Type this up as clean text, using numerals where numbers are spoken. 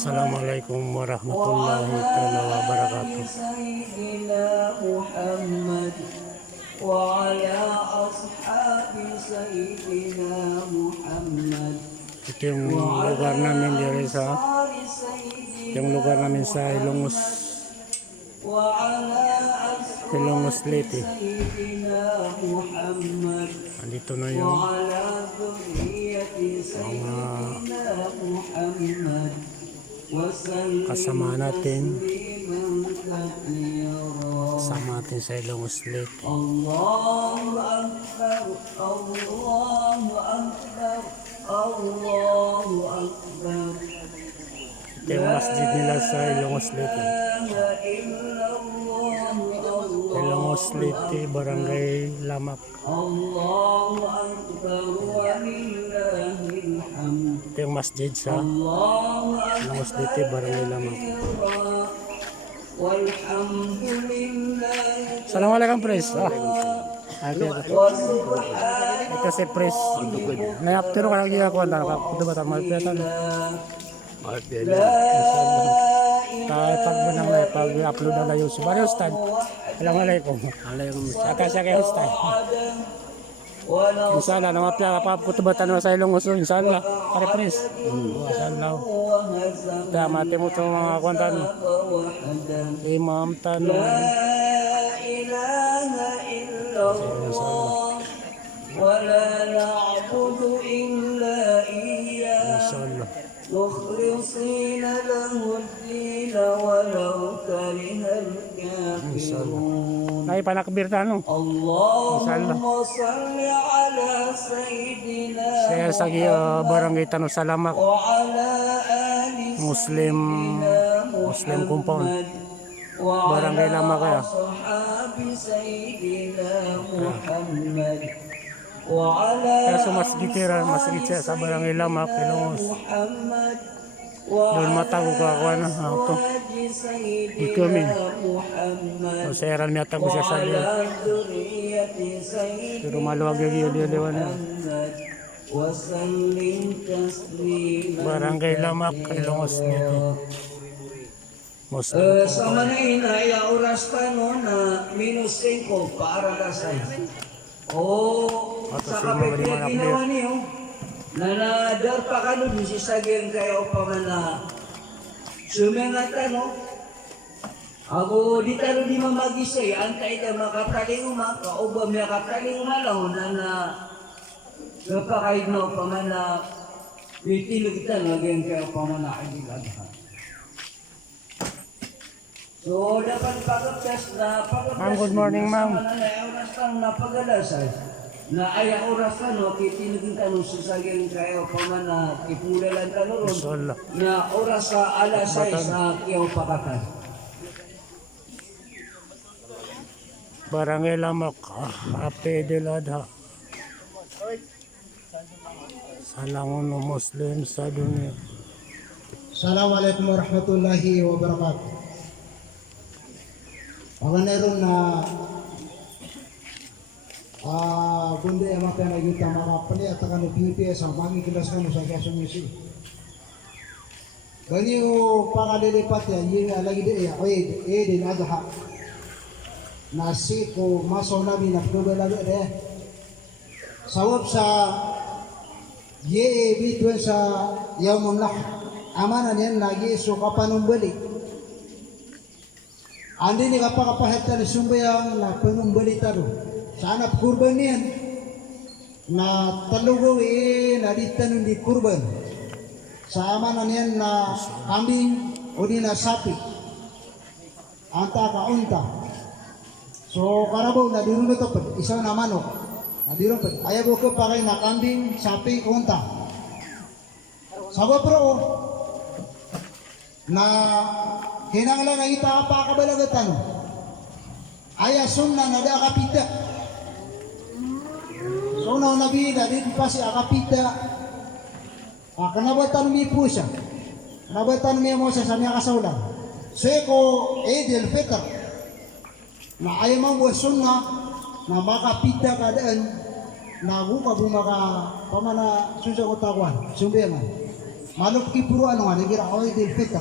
Assalamualaikum warahmatullahi taala wabarakatuh. سيدنا محمد وعلى أصحاب سيدنا محمد Ito yung lugar namin dito sa آل سيدنا yung lugar namin sa Ilongos, وعلى أصحاب Ilongos Leyte. سيدنا محمد Andito na yung وعلى ذرية سيدنا محمد وسلم kasama natin تسليما كثيرا kasama natin sa Ilongos Leyte. الله أكبر الله أكبر الله أكبر Ito yung masjid nila sa Ilongos Leyte. لا إلا الله Ilongos Leyte, Barangay Lamak. الله أكبر ولله الحمد Ito yung masjid sa الله Ilongos Leyte, Barangay Lamak. أكبر والحمد لله Assalamualaikum Pres. Ito si Pres. Nayaptero ka lagi ako. Ito ba tayo malpiatan? Tatag mo nang pag-upload na yung si Mario Stan. Assalamualaikum. Akasya kayo Stan. Inshallah, namapya ka pa kutubatan mo sa Ilongos. Inshallah. Pare Pres. Inshallah. Mati mo itong mga kwantan mo. Imam Tanong. لا إله إلا الله ولا نعبد إلا إياه Inshallah. مخلصين له الدين ولو كره الكافرون Naipanakbir tanong. اللهم صل على سيدنا Saya sa barangay Tanong Salamak. وعلى آل Muslim compound. Barangay Lamak kaya. أصحاب سيدنا محمد وعلى Kaya sa masjid siya sa barangay Lamak, Ilongos. محمد Doon matago ka ako na auto. سيدنا Ikamin. محمد Sa eran niya tago siya sa liyo. ذرية سيدنا Pero maluwag yung liwan na. محمد وسلم تسليما Barangay Lamak, Ilongos dito. Muslim. Sa manain ay oras pa no na minus 5 para na sa Ato sa si mga kapit mga ginawa niyo na nadar pa ka nun si Saging kayo pa man na sumengat no ako di talo di mamagisay antay ka makataling uma kaubam niya kataling umalaw na napakaid no pa man na itilog kita naging kayo pa man na kaibigan. So, dapat pagkaktas na Ma'am, good morning, ma'am. Na oras kang napagalasay. Na ay oras ka no, kitinugin ka nung sasaging kayo pa man na ipulalan ka noon. Inshallah. Na oras ka alas 6 na kiyaw pakatan. Barangay Lamak, Ape de Ladha. Salangon ng Muslim sa dunia. Assalamualaikum warahmatullahi wabarakatuh. Ako meron na kundi ang mga pinagita mga pali at ang PPS ang mga kilas ka sa Quezon City. Bali yung pangalilipat yan, yung lagi din din adha. Nasi ko maso nabi na lagi de. Sawab sa bitwen sa yawmul lah. Amanan yan lagi so kapanong balik. Andi ni kapakapaheta ni sumbayang na penumbali taro. Sana kurban niyan na talugaw na ditan di kurban. Sa amanan niyan na kambing o di na sapi. Anta ka unta. So karabaw na dirunod tapad. Isa na manok. Na dirunod. Ayaw ko pa kay na kambing, sapi, unta. Sabi pro na kinanglan na ita pa kabalagatan. Aya sunna na da kapita. So na nabida din pa si akapita. Kanabatan mi pusa. Kanabatan mi mo sa samya kasawlan. Seko Eidil Fitr. Na ay mo sunna na makapita kadaan na buka bumaka pamana susa ko tawan. Sumbeman. Maluk ki puro ano nga, nagiraoy del fitra.